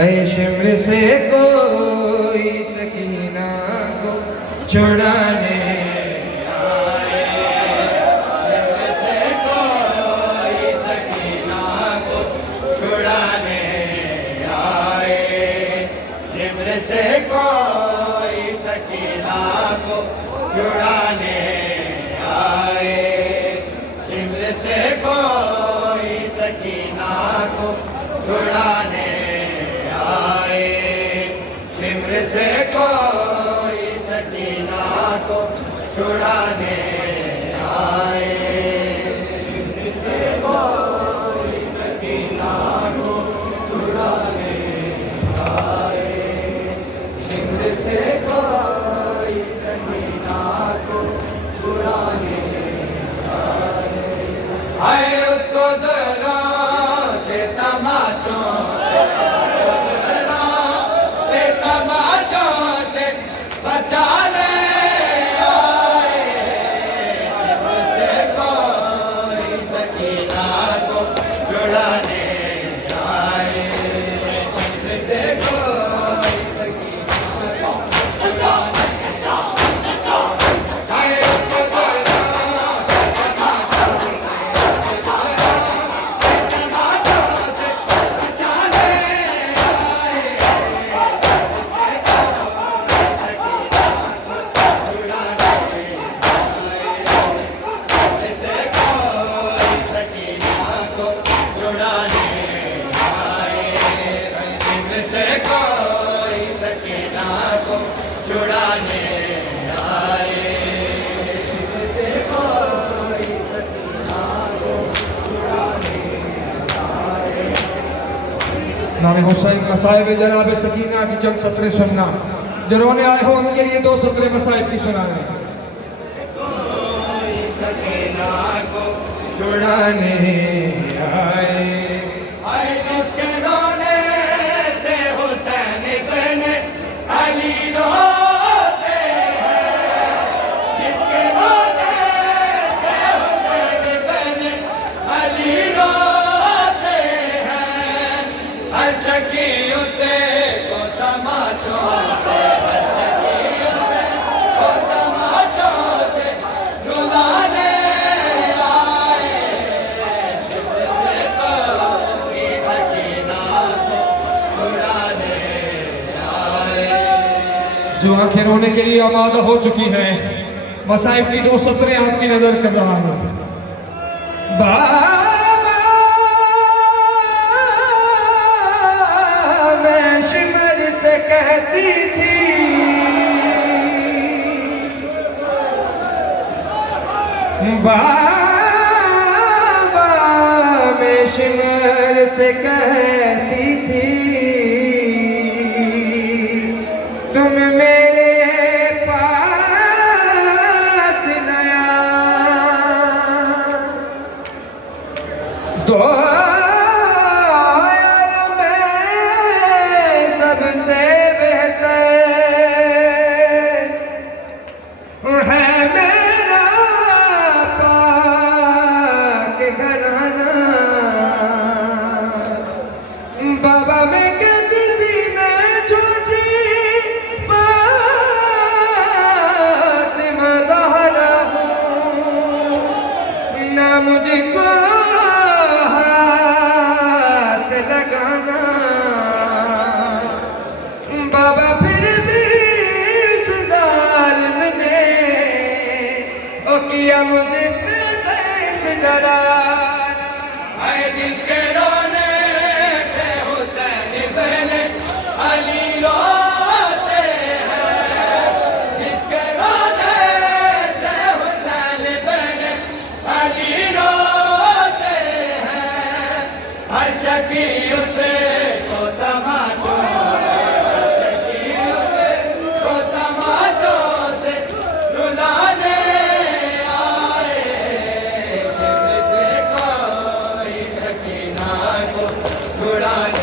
ऐ shimmer से कोई सकीना को छुड़ाने आए, शिमर से कोई सकीना को छुड़ाने आए, शिमर से कोई सकीना को छुड़ाने आए, शिमर से कोई सकीना को छुड़ाने आए, शिमर से कोई सकीना को छुड़ाने आए, शिमर से कोई सकीना को छुड़ाने आए, शिमर से कोई सकीना को छुड़ाने आए, उसको दिलों से तमाचों से बचाने आए, शिमर से कोई सकीना को छुड़ाने आए, शिमर से कोई सकीना को छुड़ाने आए, उसको छुड़ाने आए, शिमर से कोई सकीना को छुड़ाने आए। नाम हुसैन मसाइब जनाब सकीना की चंद सतरे सुनना, जो रोने आए हो उनके लिए दो सतरे मसाइब की सुनाने। कोई सकीना को छुड़ाने आए, आए जिसके रोने से हुसैन बिन अली रोते हैं, जिसके रोने से हुसैन बिन अली रोते हैं, हर शकी उसे को तमाचों से, हर शकी उसे को तमाचों से रुलाने आए, शिमर से कोई सकीना को छुड़ाने आए। जो आंखें रोने के लिए आमादा हो चुकी हैं, मसाइब की दो सतरें आपकी नजर कर रहा हूं। मैं शिमर से कहती थी, बाबा मैं शिमर से कहती थी, तुम मेरे पास नया दो सबसे बेहतर है मेरा पाक घराना, बाबा मैं कहती थी मैं छोटी फातिमा ज़हरा हूँ, ना मुझको हाथ लगाना, बाबा फिर भी सुजाल ने ओ किया मुझे से जरा, आए जिसके रोने से हुसैन बिन अली रोते हैं, जिसके रोने से हुसैन बिन अली रोते हैं, हर शकी उसे को तमाचों रुलाने आए, शिमर से कोई सकीना को छुड़ाने